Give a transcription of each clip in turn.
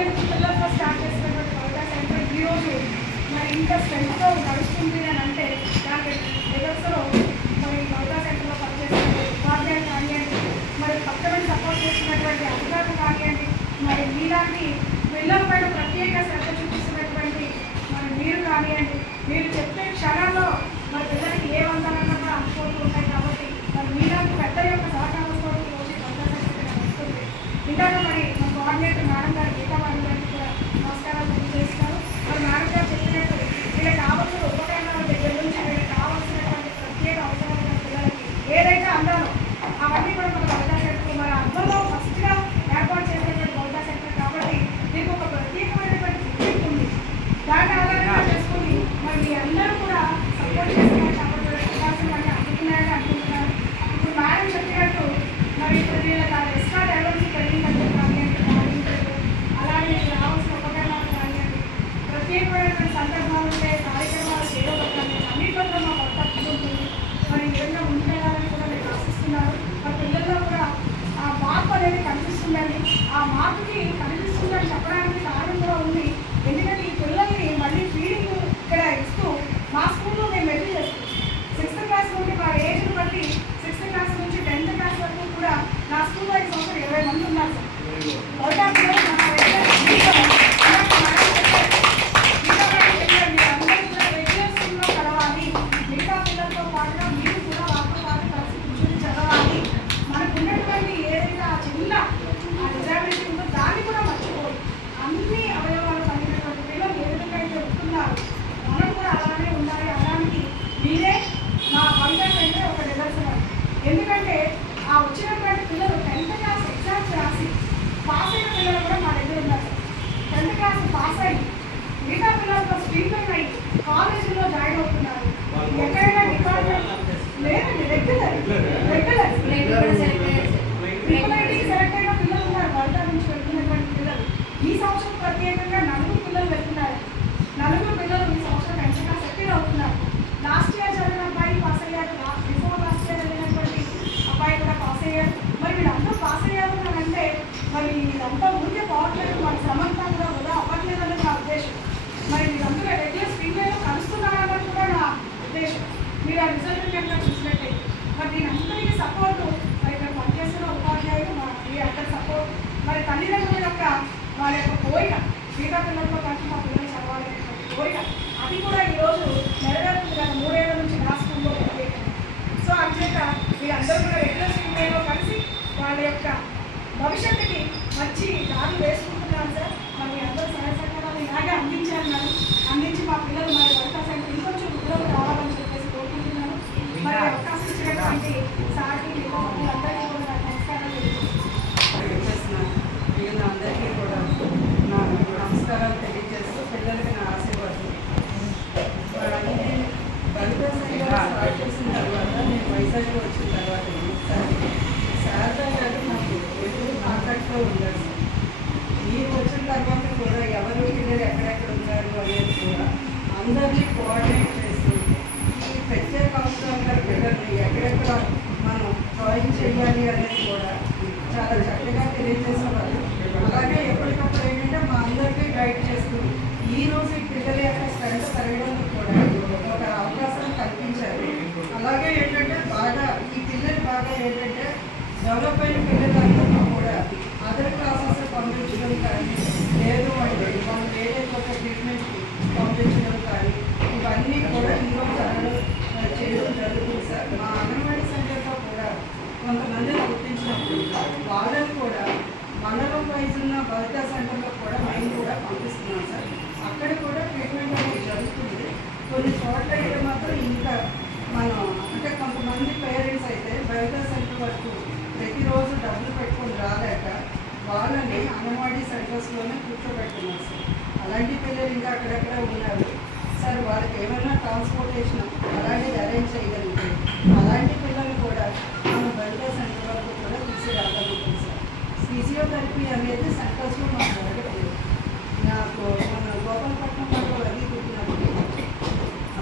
నుంచి పిల్లలతో స్టార్ట్ చేసినటువంటి యోగా సెంటర్ ఈరోజు మరి ఇంత స్ట్రెంత్తో నడుస్తుంది అని అంటే దానికి నిదర్శలో మరి యోగా సెంటర్లో పనిచేసే ఉపాధ్యాయులు కానివ్వండి మరి పక్కన సపోర్ట్ చేస్తున్నటువంటి అధికారులు కానివ్వండి మరి మీలాంటి పిల్లల పైన ప్రత్యేక శ్రద్ధ చూపిస్తున్నటువంటి మరి మీరు కానివ్వండి మీరు చెప్పే క్షణాల్లో మరి పిల్లలకి ఏ వందనన్నా కూడా అనుకోవడం ఉంటాయి కాబట్టి మరి మీలాంటి పెద్ద యొక్క సహకారంతో ఈరోజు ఈ యోగా సెంటర్ వస్తుంది ఇందాక మరి మా కోఆర్డినేటర్ మేడం గారు గీతా మేడం గారికి కూడా నమస్కారాలు తెలియజేస్తున్నారు మరి మేడం గారు చెప్పినట్టు వీళ్ళకి కావాల్సిన ఉపకరణాల దగ్గర నుంచి వీళ్ళకి కావాల్సినటువంటి ప్రత్యేక అవసరాలు ఉన్న పిల్లలకి ఏదైతే అందాలో అవన్నీ కూడా మన బౌద్ధ సెంటర్ మరి అందులో ఫస్ట్గా ఏర్పాటు చేసినటువంటి బౌద్ధ సెంటర్ కాబట్టి మీకు ఒక ప్రత్యేకమైనటువంటి గుర్తింపు ఉంది దాన్ని ఆధారంగా చేసుకుని మరి మీ అందరూ కూడా సపోర్ట్ చేస్తున్నారు కాబట్టి అవకాశం అంటే అందుతున్నాయని అనుకుంటున్నారు ఇప్పుడు మేడం చెప్పినట్టు మరి ఇప్పుడు వీళ్ళకి ఆ ఎక్స్ట్రా లెవెల్స్ పెరిగిందని కానివ్వండి కానివ్వండి అలాగే రావాల్సిన ఉపకరణాలు కానివ్వండి ప్రత్యేకమైనటువంటి సందర్భాలు ఉంటే కార్యక్రమాలు చేయగలుగుతాను అన్నింటిలో కూడా మా వర్తకం ఉంటుంది మరి ఈ విధంగా ఉంటాయని కూడా నేను ఆశిస్తున్నాను మరి పిల్లల్లో కూడా ఆ మార్పు అనేది కనిపిస్తుందని ఆ మార్పుకి కనిపిస్తుందని చెప్పడానికి కారణం కూడా ఉంది ఎందుకంటే ఈ పిల్లల్ని మళ్ళీ ఫీడింగ్ ఇక్కడ ఇస్తూ మా స్కూల్లో మేము వెళ్ళి చేస్తాం సిక్స్త్ క్లాస్ నుండి మా ఏజ్ని బట్టి సిక్స్త్ క్లాస్ నుంచి టెన్త్ క్లాస్ వరకు కూడా నా స్కూల్లో ఈ సంవత్సరం ఇరవై మంది ఉన్నారు సార్ ఒకటా పిల్లలు నా దగ్గర మీతో ఇలాంటి మేడం చెప్పారు. మీతో పాటు పిల్లలు మీరందరూ కూడా రెగ్యులర్ స్కూల్లో చదవాలి మిగతా పిల్లలతో పాటుగా మీరు కూడా వాళ్ళతో పాటు కలిసి కూర్చొని చదవాలి మనకు ఉన్నటువంటి ఏదైతే ఆ చిన్న ఆ డిజాబిలిటీ ఉందో దాన్ని కూడా మర్చిపోయి అన్ని అవయవాలు కలిగినటువంటి పిల్లలు ఏ విధంగా అయితే ఉంటున్నారు మనం కూడా అలానే ఉండాలి అనడానికి మీరే మా పంకజ్ అంటే ఒక నిదర్శనం ఎందుకంటే ఆ వచ్చినటువంటి పిల్లలు టెన్త్ క్లాస్ ఎగ్జామ్స్ రాసి పాస్ అయిన పిల్లలు కూడా మా దగ్గర ఉన్నారు టెన్త్ క్లాస్ పాస్ అయ్యి మిగతా పిల్లలతో స్ట్రీట్ అయ్యి కాలేజీలో జాయిన్ అవుతున్నారు. ఎక్కడైనా డిపార్ట్మెంట్ లేదండి రెగ్యులర్ రెగ్యులర్. ట్రిపుల్ ఐటీకి సెలెక్ట్ అయిన పిల్లలు ఉన్నారు వరద నుంచి వెళ్తున్నటువంటి పిల్లలు. ఈ సంవత్సరం ప్రత్యేకంగా నలుగురు పిల్లలు వెళ్తున్నారు. నలుగురు పిల్లలు ఈ సంవత్సరం ఎంతగా సెటిల్ అవుతున్నారు. లాస్ట్ ఇయర్ చదివిన అబ్బాయి పాస్ అయ్యారు. బిఫోర్ లాస్ట్ ఇయర్ చదివినటువంటి అబ్బాయి కూడా పాస్ అయ్యారు. మరి వీళ్ళందరూ పాస్ అయ్యారు అని అంటే మరి వీళ్ళంతా ఊరికే పోవట్లేదు. మన శ్రమంతా కూడా వృధా అవ్వట్లేదు అనేది నా ఉద్దేశం మరి వీళ్ళందరూ రెగ్యులర్ స్క్రీన్లో కలుస్తున్నారని కూడా నా ఉద్దేశం. మీరు ఆ రిజల్ట్ కనుక చూసినట్టయితే. మరి దీని అందరికీ సపోర్టు మరి ఇక్కడ పనిచేస్తున్న ఉపాధ్యాయులు మా మీ అక్కడ సపోర్ట్ మరి తల్లిదండ్రుల యొక్క వాళ్ళ యొక్క కోరిక మిగతా పిల్లలతో పాటు మా పిల్లలు చదవాలనేటువంటి కోరిక అది కూడా ఈరోజు నెరవేరుతుంది గత మూడేళ్ళ నుంచి నా స్కూల్లో ప్రత్యేకంగా. సో అంచేత మీరందరూ కూడా రెగ్యులర్ స్కూల్లో కలిసి వాళ్ళ యొక్క భవిష్యత్తుకి మంచి దారి వేసుకుంటున్నాను సార్ మరి అందరూ సహాయ సహకారాలు ఇలాగే అందించాలన్నారు అందించి మా పిల్లలు మరి అవకాశం అంటే ఇంకొంచెం పిల్లలు కావాలని చెప్పేసి కోరుకుంటున్నాను మరి అవకాశం ఇచ్చినటువంటి సార్కి అందరికీ కూడా నాకు నమస్కారాలు తెలియజేస్తున్నాను. చేస్తున్నాను మిగిలిన అందరికీ కూడా నా నమస్కారాలు తెలియజేస్తూ పిల్లలకి నా ఆశీర్వాదం వాళ్ళందరికీ బలిత సంఘాలు స్టార్ట్ చేసిన తర్వాత నేను వైజాగ్లో వచ్చిన తర్వాత ఒకసారి శారదా గారు నాకు ఎప్పుడు కాంటాక్ట్లో ఉన్నారు సార్. మీరు వచ్చిన తర్వాత కూడా ఎవరు పిల్లలు ఎక్కడెక్కడ ఉన్నారు అనేది కూడా అందరినీ కోఆర్డినేట్ చేస్తూ ఈ ప్రత్యేక అవసరాలు గల పిల్లల్ని ఎక్కడెక్కడ మనం జాయిన్ చేయాలి అనేది కూడా చాలా చక్కగా తెలియజేసేవారు అలాగే ఎప్పటికప్పుడు ఏంటంటే మా అందరికీ గైడ్ చేస్తూ ఈ రోజు ఈ పిల్లల యొక్క స్ట్రెంత్ పెరగడానికి కూడా ఒక అవకాశం కల్పించారు అలాగే ఏంటంటే బాగా ఈ పిల్లలు బాగా ఏంటంటే డెవలప్ అయిన పిల్లలందరినీ కూడా అదర్ క్లాసెస్ పంపించడం కానీ లేదు అంటే మనం వేరే ఒక ట్రీట్మెంట్కి పంపించడం కానీ ఇవన్నీ కూడా ఈరోజు అనడం ఆ, చేయడం జరుగుతుంది సార్ మా అంగన్వాడీ సెంటర్లో కూడా కొంతమందిని గుర్తించినప్పుడు వాళ్ళని కూడా మండలం వైజ్ ఉన్న బలితా సెంటర్లో కూడా మేము కూడా పంపిస్తున్నాం సార్ అక్కడ కూడా ట్రీట్మెంట్ అనేది జరుగుతుంది కొన్ని చోట్ల అయితే మాత్రం ఇంకా మనం అంటే కొంతమంది పేరెంట్స్ అయితే బలితా సెంటర్ వరకు ప్రతిరోజు డబ్బులు పెట్టుకొని రాలేక వాళ్ళని అంగన్వాడీ సెంటర్స్లోనే కూర్చోబెట్టున్నారు సార్ అలాంటి పిల్లలు ఇంకా అక్కడక్కడ ఉన్నారు సార్ వాళ్ళకి ఏమైనా ట్రాన్స్పోర్టేషన్ అలాంటిది అరేంజ్ చేయగలిగితే అలాంటి పిల్లలు కూడా మన బలితా సెంటర్ వరకు కూడా తీసుకురాగలుగుతాం సార్ ఫిజియోథెరపీ అనేది సెంటర్స్లో మాకు జరగట్లేదు నాకు మన గోపాలపట్నం వరకు అది పుట్టినప్పుడు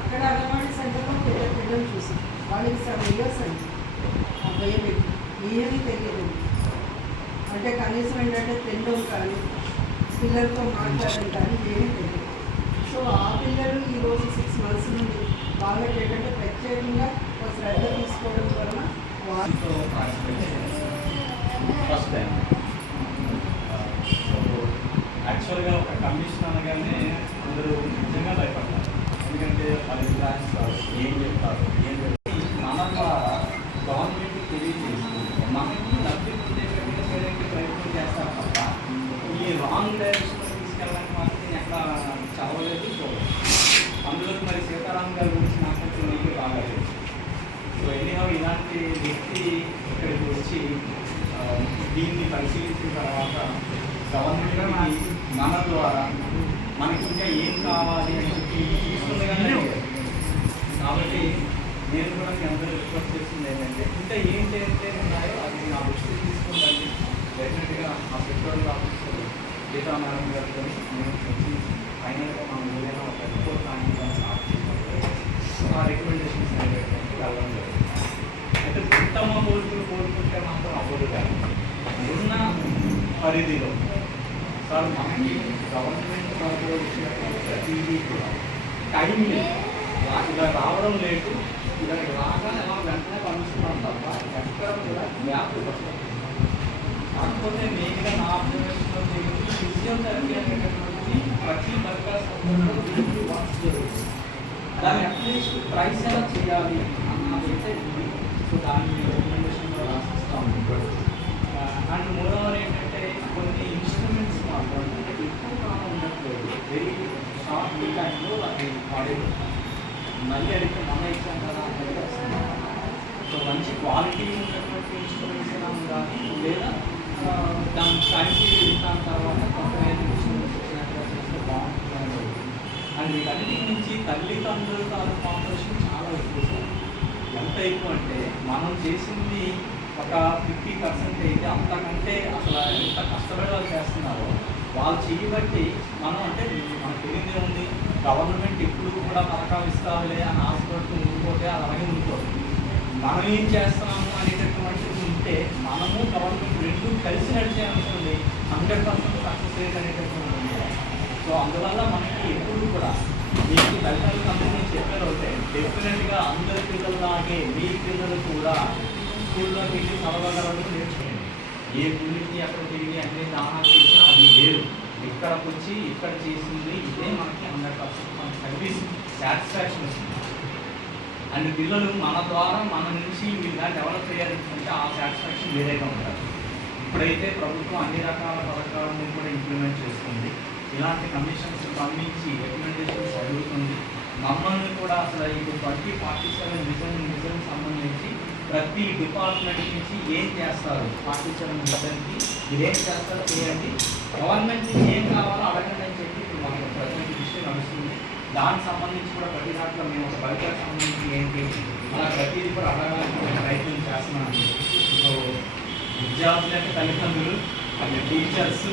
అక్కడ అంగన్వాడీ సెంటర్లో పిల్లల పిల్లలు చూసాం వాళ్ళకి సెవెన్ ఇయర్స్ అండి ఆ బేబీకి ఏమీ తెలియదు అంటే కనీసం ఏంటంటే తినడం కానీ పిల్లలతో మాట్లాడటానికి. కానీ ఏమీ తెలియదు సో ఆ పిల్లలు ఈరోజు సిక్స్ మంత్స్ నుండి వాళ్ళకి ఏంటంటే ప్రత్యేకంగా ఒక శ్రద్ధ తీసుకోవడం వలన వాళ్ళతో ఫస్ట్ టైం సో యాక్చువల్గా ఒక కమిషన్ అనగానే అందరూ నిజంగా భయపడతారు ఎందుకంటే వాళ్ళకి రాస్తారు ఏం చెప్తారు ఏం చెప్తారు మన ద్వారా గవర్నమెంట్ తెలియజేస్తుంది మనకి లబ్ధి పొందేటట్టుగా చేయడానికి ప్రయత్నం చేస్తారు తప్ప ఈ రాంగ్ డైరెక్షన్లో తీసుకెళ్ళడానికి మాత్రం నేను ఎక్కడ చదవలేదు చూడలేదు అందులో మరి సీతారాం గారి గురించి నాకు కొంచెం మీకు బాగా తెలుసు సో ఎనీహౌ ఇలాంటి వ్యక్తి ఇక్కడికి వచ్చి ఆ, దీన్ని పరిశీలించిన తర్వాత గవర్నమెంట్ మన ద్వారా మనకి ఇంకా ఏం కావాలి అని చెప్పి చూస్తుంది కాబట్టి నేను కూడా మీ అందరూ రిక్వెస్ట్ చేస్తుంది ఏంటంటే ఇంకా ఏం చేస్తే ఉన్నాయో అది నా దృష్టి తీసుకుందండి డెఫినెట్గా ఆ పెట్రోల్ ఆఫీసర్ గీతా మేడం గారితో నేను వచ్చి ఫైనల్గా మనం ఏదైనా ఒక రిపోర్ట్ కానీ స్టార్ట్ ఆ రికమెండేషన్స్ అనేటువంటి వెళ్ళడం లేదు అయితే ఉత్తమ కోరికలు కోరుకుంటే మాత్రం అవ్వదు కానీ పరిధిలో. సార్ మనకి గవర్నమెంట్ పరిధిలో ఇచ్చినటువంటి ప్రతిదీ కూడా టైం లేదు. ఇలా రావడం లేదు. ఇలా రాగానే మనం వెంటనే పంపిస్తున్నాం తప్ప ఎక్కడ కూడా గ్యాప్ వస్తుంది కాకపోతే మెయిన్గా నా అబ్జర్వేషన్లో జరిగింది ఫిజియోథెరపీ అనేటటువంటిది ప్రతి దరఖాస్తు జరుగుతుంది. దాన్ని అట్లీస్ట్ ప్రైస్ ఎలా చేయాలి అన్నదైతే ఉంది. సో దాన్ని రికమెండేషన్లో రాసిస్తాం అండ్ మూడో ఏంటంటే కొన్ని ఇన్స్ట్రుమెంట్స్ మాత్రం అంటే ఎక్కువ కాలం ఉండట్లేదు వెరీ షార్ట్ టైంలో అది వాడేది మళ్ళీ అడిగితే మన ఇచ్చాం కదా అనేది సో మంచి క్వాలిటీ ఉన్నటువంటి ఇన్స్ట్రుమెంట్స్ కానీ లేదా దాని టైంకి ఇస్తాను తర్వాత కొంతమంది ఇన్స్ట్రుమెంట్స్ చేస్తే బాగుంటుంది అండ్ వీటన్నిటి నుంచి తల్లిదండ్రుల కాదు కాంపిటీషన్ చాలా ఎక్కువ సార్. ఎంత ఎక్కువ అంటే మనం చేసింది ఒక ఫిఫ్టీ పర్సెంట్ అయితే అంతకంటే అసలు ఎంత కష్టపడి వాళ్ళు చేస్తున్నారో వాళ్ళు చేయబట్టి మనం అంటే మనకు తెలియదే ఉంది. గవర్నమెంట్ ఎప్పుడు కూడా పథకాలు ఇస్తారులే అని ఆశపడుతూ ఉండిపోతే అది అలాగే ఉంటుంది మనం ఏం చేస్తున్నాము అనేటటువంటిది ఉంటే మనము గవర్నమెంట్ రెండు కలిసి నడిచే హండ్రెడ్ పర్సెంట్ సక్సెస్ రేట్ అనేటటువంటి సో అందువల్ల మనకి ఎప్పుడు కూడా మీకు తల్లిదండ్రులకు అందరినీ నేను అంటే డెఫినెట్గా అందరి పిల్లల్లాగే మీ పిల్లలు కూడా స్కూల్లో వెళ్ళి చదవగలరు నేర్చుకోండి. ఏ గురించి అక్కడ తిరిగి అన్ని దానా చేసినా అది లేదు. ఇక్కడికి వచ్చి ఇక్కడ చేసింది ఇదే మనకి హండ్రెడ్ పర్సెంట్ మన సర్వీస్ సాటిస్ఫాక్షన్ వస్తుంది అండ్ పిల్లలు మన ద్వారా మన నుంచి ఇలా డెవలప్ చేయాలనుకుంటే ఆ సాటిస్ఫాక్షన్ వేరేగా ఉంటారు ఇప్పుడైతే ప్రభుత్వం అన్ని రకాల పథకాలను కూడా ఇంప్లిమెంట్ చేస్తుంది. ఇలాంటి కమిషన్స్ పంపించి రికమెండేషన్స్ అడుగుతుంది మమ్మల్ని కూడా అసలు ఇప్పుడు బట్టి ఫార్టీ సెవెన్ రిజన్ సంబంధించి ప్రతి డిపార్ట్మెంట్ నుంచి ఏం చేస్తారు? పాటించడం ఇద్దరికి విజన్కి ఇదేం చేస్తారో చేయండి. గవర్నమెంట్ నుంచి ఏం కావాలో అడగండి అని చెప్పి ఇప్పుడు మాకు ప్రజెంట్ విషయం నడుస్తుంది. దానికి సంబంధించి కూడా ప్రతి దాంట్లో మేము ఒక బలికి సంబంధించి ఏంటి? అలా ప్రతిదీ కూడా అడగడానికి ప్రయత్నం చేస్తున్నాను సో విద్యార్థుల యొక్క తల్లిదండ్రులు అనే టీచర్స్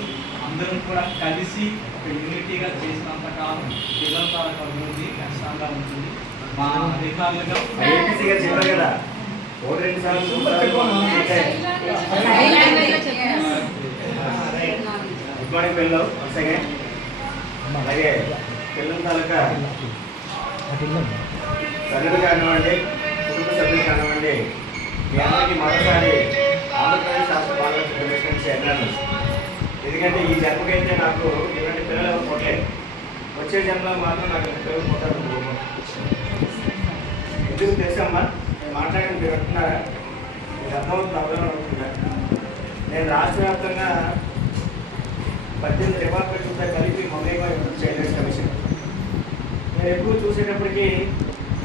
అందరూ కూడా కలిసి ఒక యూనిటీగా చేసినంత కాలం పిల్లల తాలూకు అభివృద్ధి కష్టంగా ఉంటుంది. మా అధికారులుగా ఒకటి రెండు గుడ్ మార్నింగ్ పిల్లలు వన్స్ అగైన్ అలాగే పిల్లల తాలూకా తల్లులు కానివ్వండి కుటుంబ సభ్యులు కానివ్వండి మీ అందరికీ మరోసారి ఆంధ్రప్రదేశ్ రాష్ట్ర బాలల కమిషన్ చేరినాను ఎందుకంటే ఈ జన్మకైతే నాకు ఇలాంటి పిల్లలు ఎవరు పుట్టలేదు వచ్చే జన్మలో మాత్రం నాకు పిల్లలు పుట్టారు ఎందుకు తెలుసమ్మా నేను మాట్లాడిన మీరు అంటున్నారా? మీకు అర్థమవుతుంది అవగాహన అవుతుందా? నేను రాష్ట్ర వ్యాప్తంగా పద్దెనిమిది డిపార్ట్మెంట్లతో కలిపి మొదలైన చైల్డ్ కమిషన్ నేను ఎక్కువ చూసేటప్పటికీ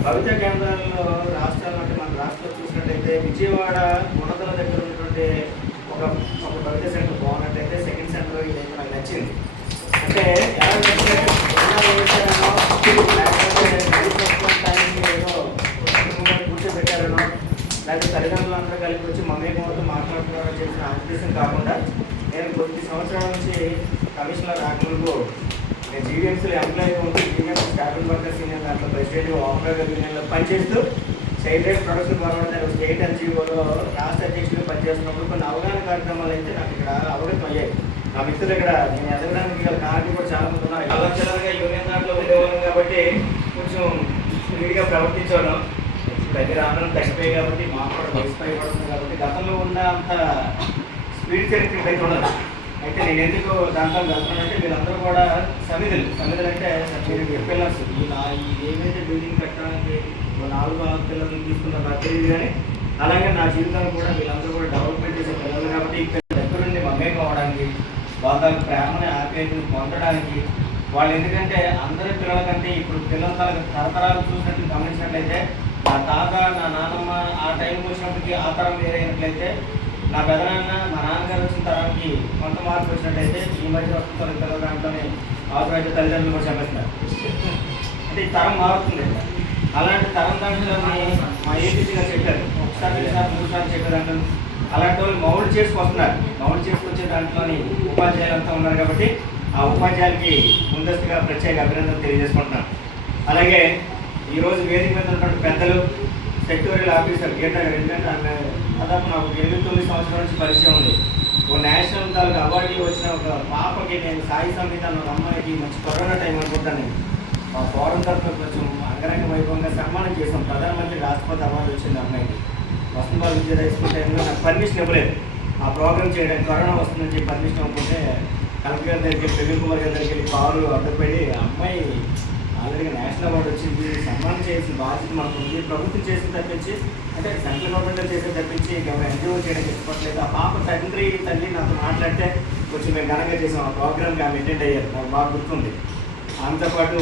భవిత కేంద్రాల్లో రాష్ట్రాలు అంటే మన రాష్ట్రంలో చూసినట్టయితే విజయవాడ గుణదల దగ్గర ఉన్నటువంటి ఒక ఒక భవిత సెంటర్ బాగున్నట్టయితే సెకండ్ సెంటర్ ఇదైతే నాకు నచ్చింది. అంటే ఎలా నచ్చిందంటే లేకపోతే తల్లిదండ్రులు అందరూ కలిపి వచ్చి మమేకమవుతూ మాట్లాడుతున్నారని చెప్పిన ఉద్దేశం కాకుండా నేను కొద్ది సంవత్సరాల నుంచి కమిషనర్ రాకముందు నేను జీవీఎంసీలో ఎంప్లాయీ ఉంటూ జీవీఎంసీ స్టాఫింగ్ వర్కర్స్ యూనియన్ దాంట్లో ప్రెసిడెంట్ ఆపరేటర్ యూనియన్లో పనిచేస్తూ child life production government state ఎన్జిఓలో రాష్ట్ర అధ్యక్షులు పనిచేస్తున్నప్పుడు కొన్ని అవగాహన కార్యక్రమాలు అయితే నాకు ఇక్కడ అవగతం అయ్యాయి. నా మిత్రులు ఇక్కడ నేను ఎదగడానికి గల కారణం కూడా చాలా మంది ఉన్నారు. యూనియన్ దాంట్లో ఉండేవాళ్ళం కాబట్టి కొంచెం స్పీడ్గా ప్రవర్తించాను. దగ్గర ఆనందం తగ్గిపోయాయి కాబట్టి మాకు కూడా వయసు పైబడుతుంది కాబట్టి గతంలో ఉన్న అంత స్పీడ్ చరిత్ర అయితే ఉండదు. అయితే నేను ఎందుకు దాంట్లో వెళ్తున్నానంటే వీళ్ళందరూ కూడా సమిధులు సమిధులు అంటే మీరు పిల్లర్స్. ఈ ఈ ఏమైతే బిల్డింగ్ కట్టడానికి నాలుగు ఆరు పిల్లలు తీసుకున్న నాకు తెలియదు కానీ అలాగే నా జీవితాన్ని కూడా వీళ్ళందరూ కూడా డెవలప్మెంట్ చేసే పిల్లలు కాబట్టి ఇక్కడ దగ్గర నుండి మమేకం అవ్వడానికి వాళ్ళ ప్రేమని ఆప్యాయతను పొందడానికి వాళ్ళు ఎందుకంటే అందరి పిల్లల కంటే ఇప్పుడు పిల్లల తరతరాలు చూసినట్టు గమనించినట్లయితే నా తాత నా నాన్నమ్మ ఆ టైంకి వచ్చినప్పటికీ ఆ తరం వేరైనట్లయితే నా పెదనాన్న మా నాన్నగారు వచ్చిన తరానికి కొంత మార్పు వచ్చినట్టయితే ఈ మధ్య వస్తున్న పిల్లల దాంట్లోనే ఆథరైజ్ తల్లిదండ్రులు కూడా చెప్పేస్తారు అంటే ఈ తరం మారుతుంది. అలాంటి తరం దాంట్లో మా ఏపీసీ గారు చెప్పారు. ఒకసారి రెండుసార్లు మూడు సార్లు చెప్పారు అలాంటి వాళ్ళు మౌల్డ్ చేసుకొస్తున్నారు మౌల్డ్ చేసుకొచ్చే దాంట్లోని ఉపాధ్యాయులు అంతా ఉన్నారు కాబట్టి ఆ ఉపాధ్యాయులకి ముందస్తుగా ప్రత్యేక అభినందనలు తెలియజేసుకుంటున్నాను. అలాగే ఈరోజు వేదిక మీద ఉన్నటువంటి పెద్దలు సెక్యూరియల్ ఆఫీసర్ గీత గారు ఎందుకంటే ఆమె దాదాపు నాకు ఎనిమిది తొమ్మిది సంవత్సరాల నుంచి పరిచయం ఉంది. ఓ నేషనల్ తాలూకు అవార్డు వచ్చిన ఒక పాపకి నేను సాయి సంహిత ఒక అమ్మాయికి మంచి కరోనా టైం అనుకుంటాను. నేను మా ఫోరం తరఫున కొంచెం అంగరంగ వైభవంగా సన్మానం చేసాం ప్రధానమంత్రి రాష్ట్రపతి అవార్డు వచ్చింది అమ్మాయికి. వసంతబాబు విద్య హై స్కూల్ టైంలో నాకు పర్మిషన్ ఇవ్వలేదు. ఆ ప్రోగ్రామ్ చేయడానికి కరోనా వస్తుందని చెప్పి పర్మిషన్ ఇవ్వకుంటే కలెక్టర్ గారి దగ్గరికి ప్రవీణ్ కుమార్ గారి దగ్గరికి వెళ్ళి కారు అడ్డుపడి ఆ అమ్మాయి ఆల్రెడీ నేషనల్ అవార్డు వచ్చింది సన్మానం చేయాల్సిన బాధ్యత మనకు ఉంది. ప్రభుత్వం చేసి తప్పించి అంటే సెంట్రల్ గవర్నమెంట్ చేసి తప్పించి ఎన్జిఓ చేయడం ఇష్టపడలేదు ఆ పాప తండ్రి తల్లి నాతో మాట్లాడితే కొంచెం మేము ఘనంగా చేసాం. ఆ ప్రోగ్రామ్కి ఆమె అటెండ్ అయ్యారు. నాకు బాగా గుర్తుంది. ఆమెతో పాటు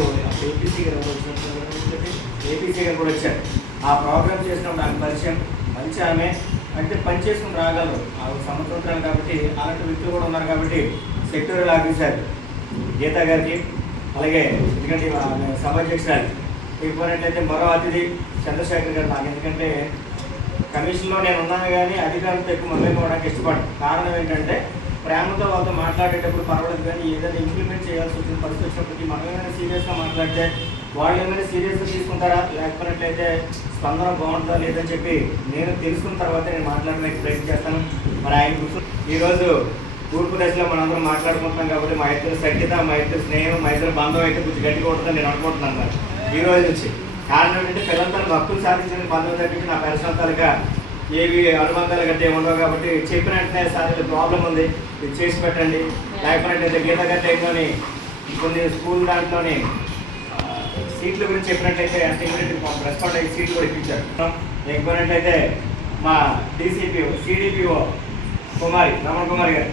ఏపీసీ గారు ఏపీసీ గారు కూడా వచ్చారు. ఆ ప్రోగ్రామ్ చేసినప్పుడు ఆమె పరిచయం మంచి ఆమె. అంటే పని చేసుకుని రాగలరు. ఆ సంవత్సరాలు కాబట్టి అలాంటి వ్యక్తులు కూడా ఉన్నారు కాబట్టి సెక్టోరియల్ ఆఫీసర్ గీతా గారికి అలాగే ఎందుకంటే ఆమె సభాధ్యక్షురాలు ఇకపోయినట్లయితే మరో అతిథి చంద్రశేఖర్ గారు నాకు. ఎందుకంటే కమిషన్లో నేను ఉన్నాను కానీ అధికారులతో ఎక్కువ మమ్మల్ని ఇష్టపడను. కారణం ఏంటంటే ప్రేమతో వాళ్ళతో మాట్లాడేటప్పుడు పర్వాలేదు కానీ ఏదైనా ఇంప్లిమెంట్ చేయాల్సి వచ్చిన పరిస్థితి వచ్చినప్పటికీ మనం ఏమైనా సీరియస్గా మాట్లాడితే వాళ్ళు ఏమైనా సీరియస్గా తీసుకుంటారా? లేకపోయినట్లయితే స్పందన బాగుంటుందా లేదని చెప్పి నేను తెలుసుకున్న తర్వాత నేను మాట్లాడడానికి ప్రయత్నం చేస్తాను మరి ఆయన గుర్తు ఈరోజు తూర్పు దశలో మనందరం మాట్లాడుకుంటున్నాం కాబట్టి మా ఇద్దరు సఖ్యత మా ఇద్దరు స్నేహం మా ఇద్దరు బంధం అయితే కొంచెం గట్టిగా ఉంటుందని నేను అనుకుంటున్నాను సార్ ఈ రోజు నుంచి. కారణం ఏంటంటే పిల్లలతో భక్తులు సాధించిన బంధం తగ్గించి నా పరిశ్రమతాలుగా ఏవి అనుబంధాలు గట్టే ఉండవు కాబట్టి చెప్పిన వెంటనే సార్ ప్రాబ్లం ఉంది ఇది చేసి పెట్టండి. లేకపోతే గీత గట్టేలోని కొన్ని స్కూల్ దాంట్లోని సీట్ల గురించి చెప్పినట్టయితే అంటే ఇమీడియట్ రెస్పాండ్ అయ్యి సీట్లు కూడా ఇప్పించారు. లేకపోయినట్లయితే మా డీసీపీఓ సిడిపిఓ కుమారి రమణ కుమారి గారు.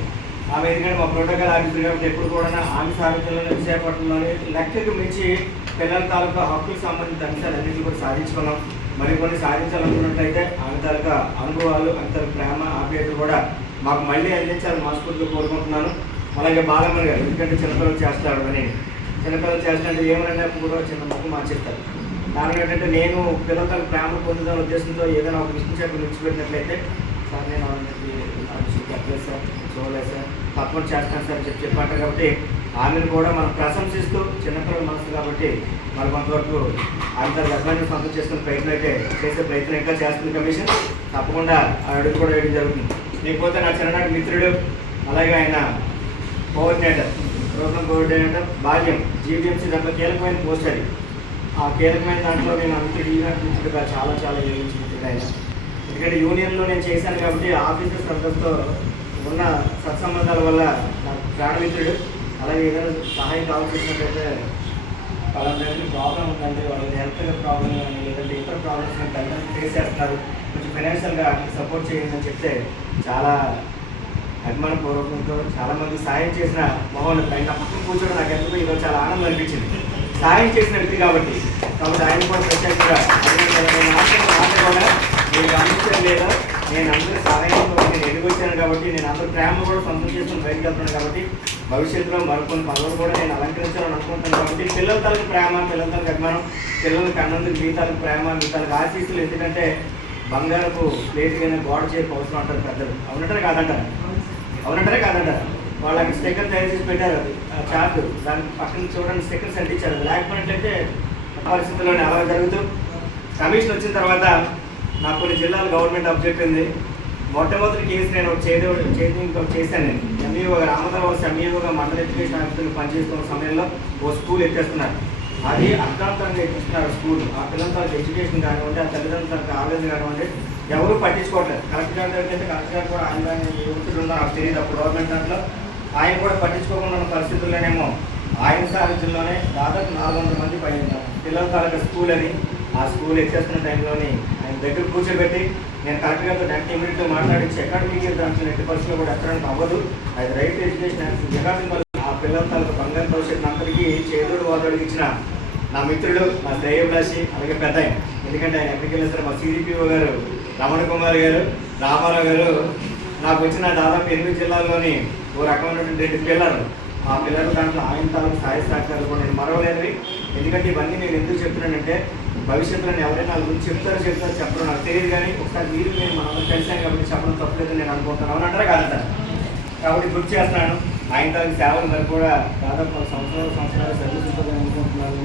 ఆమె ఎందుకంటే మా ప్రోటోకాల్ ఆఫీసర్ కాబట్టి ఎప్పుడు కూడా ఆమె సారథ్యంలోనే చేపట్టాలని లెక్కకు మించి పిల్లల తాలూకా హక్కులకు సంబంధించిన అంశాలు అన్నింటినీ కూడా సాధించుకున్నాం. మరి కొన్ని సాధించాలనుకున్నట్లయితే ఆమె తాలూకా అనుభవాలు ఆమె తాలూకా ప్రేమ ఆప్యాయతలు కూడా మాకు మళ్ళీ అందించాలని మనస్ఫూర్తిగా కోరుకుంటున్నాను. అలాగే బాలమ్మ గారు ఎందుకంటే చిన్నపిల్లలు చేస్తాడు అని. చిన్నపిల్లలు చేస్తుంటే ఏమన్నా కూడా చిన్న మొక్క మార్చేస్తారు. కారణం ఏంటంటే నేను పిల్లలతో ప్రేమ పొందుదాని ఉద్దేశంతో ఏదైనా ఒక విషయం చెప్పి నిలిచిపెట్టినట్లయితే సార్ నేను వాళ్ళకి చెప్పలేదు సార్ చూడలేదు సార్. తప్పని చేస్తాను సార్ చెప్పి చెప్పారు కాబట్టి ఆమెను కూడా మనం ప్రశంసిస్తూ చిన్నపిల్లల మనసు కాబట్టి మరి కొంతవరకు ఆమె అభిమానం సొంతం చేసుకునే ప్రయత్నం అయితే చేసే ప్రయత్నం ఇంకా చేస్తుంది కమిషన్. తప్పకుండా ఆ అడుగు కూడా వేయడం జరుగుతుంది. లేకపోతే నా చిన్ననాటి మిత్రుడు అలాగే ఆయన కోఆర్డినేటర్ ప్రోగ్రామ్ కోఆర్డినేటర్ బాల్యం జీబీఎంసీ దాంట్లో కీలకమైన పోస్ట్ అది. ఆ కీలకమైన దాంట్లో నేను అందుకే ఈనాటి మిత్రుడుగా చాలా చాలా యోగించిన ఆయన. ఎందుకంటే యూనియన్లో నేను చేశాను కాబట్టి ఆఫీసర్ అందరితో ఉన్న సత్సంబంధాల వల్ల నాకు ప్రాణమిత్రుడు అలాగే ఏదైనా సహాయం కావాల్సినట్లయితే వాళ్ళందరికీ ప్రాబ్లం ఉందండి వాళ్ళ హెల్త్ ప్రాబ్లం కానీ లేదంటే ఇతర ప్రాబ్లమ్స్ తల్లిదండ్రులు ఫేస్ చేస్తున్నారు. కొంచెం ఫైనాన్షియల్గా సపోర్ట్ చేయండి అని చెప్తే చాలా అభిమానపూర్వకంతో చాలా మంది సాయం చేసిన మహోన్నత ఆయన పక్కన కూర్చోవడం నాకు ఎంతో ఈరోజు చాలా ఆనందం అనిపించింది. సాయం చేసిన వ్యక్తి కాబట్టి కాబట్టి ఆయన కూడా ప్రత్యేకంగా అభినందనలు. నేను కూడా గమనించడం లేదా. నేను అందరి సహాయంతో నేను ఎదిగొచ్చాను కాబట్టి నేను అందరి ప్రేమ కూడా సొంతం చేసుకుని బయటకు వెళ్తున్నాను కాబట్టి భవిష్యత్తులో మరికొన్ని పనులు కూడా నేను అలంకరించాలని అనుకుంటున్నాను కాబట్టి పిల్లల తలకు ప్రేమ పిల్లల తలకు అభిమానం పిల్లలు కన్నందుకు మీ తలకు ప్రేమ మీ తలకు ఆశీస్సులు ఎందుకంటే బంగారపు ప్లేట్ కానీ గోడ చేరుకు అవసరం అంటారు పెద్దలు. అవునంటారు కాదంటారు? అవునంటారే కాదంటారు? వాళ్ళకి స్టిక్కర్ తయారు చేసి పెట్టారు అది చార్ట్ దానికి పక్కన చూడండి స్టిక్కర్స్ అంటించారు లేకపోయినట్లయితే పరిస్థితుల్లోనే అలా జరుగుతూ కమిషన్ వచ్చిన తర్వాత నాకు కొన్ని జిల్లాలు గవర్నమెంట్ అప్ చెప్పింది. మొట్టమొదటి కేసు నేను చేదే చేతి చేశాను నేను. ఎంఈఓ రామదాస్ ఎంఈఓగా మండల ఎడ్యుకేషన్ ఆఫీసులు పనిచేస్తున్న సమయంలో ఓ స్కూల్ ఎత్తేస్తున్నారు. అది అర్థాంతరంగా ఎక్కిస్తున్నారు స్కూల్. ఆ పిల్లల ఎడ్యుకేషన్ కానివ్వండి ఆ తల్లిదండ్రుల తాలూకు ఆలోచన కానివ్వండి ఎవరు పట్టించుకోవట్లేదు. కలెక్టర్ గారి దగ్గరికి అయితే కలెక్టర్ గారు కూడా ఆయన యువతులు ఉన్నారు నాకు తెలియదు. అప్పుడు గవర్నమెంట్ దాంట్లో ఆయన కూడా పట్టించుకోకుండా ఉన్న పరిస్థితుల్లోనేమో ఆయన సారథ్యంలోనే దాదాపు నాలుగు వందల మంది పైన పిల్లల తాలూకా స్కూల్ అని ఆ స్కూల్ ఎక్కేస్తున్న టైంలోని దగ్గర కూర్చోబెట్టి నేను కలెక్టర్ గారితో నెట్ ఇమీడియట్గా మాట్లాడించి అకాడమిక్ ఇయర్ దాంట్లో ఎట్టి పరిస్థితుల్లో కూడా ఎక్కడానికి అవ్వదు. అది రైట్ ఎడ్యుకేషన్ యాక్ట్ ఆ పిల్లల తాలూకు బంగారు భవిష్యత్తు అందరికీ చేదోడు వాదోడికి ఇచ్చిన నా మిత్రుడు నా శ్రేయభిలాషి అలాగే పెద్ద ఎందుకంటే ఆయన ఎక్కడికి వెళ్ళిన సరే మా సిడిపిఓ గారు రమణ కుమార్ గారు రామారావు గారు నాకు వచ్చిన దాదాపు ఎనిమిది జిల్లాల్లోని ఓ రకమైనటువంటి రెండు పిల్లలు. ఆ పిల్లలు దాంట్లో ఆయన తాలూకు స్థాయి సహకారాలు కూడా నేను మరవలేనివి. ఎందుకంటే ఇవన్నీ నేను ఎందుకు చెప్తున్నానంటే భవిష్యత్తులో ఎవరైనా వాళ్ళ గురించి చెప్తారో చెప్తారో చెప్పడం నాకు తెలియదు కానీ ఒకసారి మీరు నేను మనం కలిసాను కాబట్టి చెప్పడం తప్పలేదు నేను అనుకుంటున్నాను. అంటారా కాదంటారా కాబట్టి గుర్తు చేస్తున్నాను. ఆయన తాలూకు సేవలు మరి కూడా దాదాపు సంవత్సరాలు సంవత్సరాలు సర్వీస్ ఉంటుందని అనుకుంటున్నాను